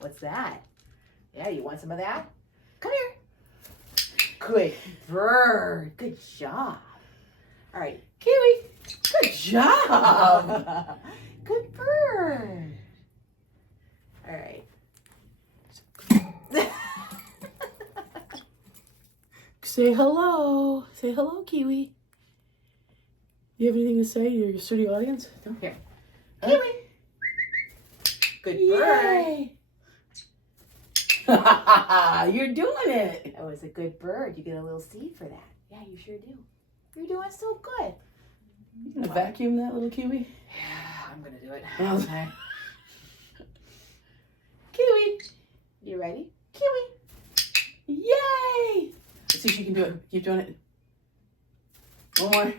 What's that? Yeah, you want some of that? Come here. Good bird. Good job. All right, Kiwi. Good job. Good bird. All right. Say hello. Say hello, Kiwi. You have anything to say to your sturdy audience? Come here. Kiwi. Good bird. You're doing it. That was a good bird. You get a little seed for that. Yeah, you sure do. You're doing so good. You gonna vacuum that little Kiwi? Yeah, I'm gonna do it. Okay. Kiwi. You ready? Kiwi. Yay! Let's see if she can do it. Keep doing it. One more.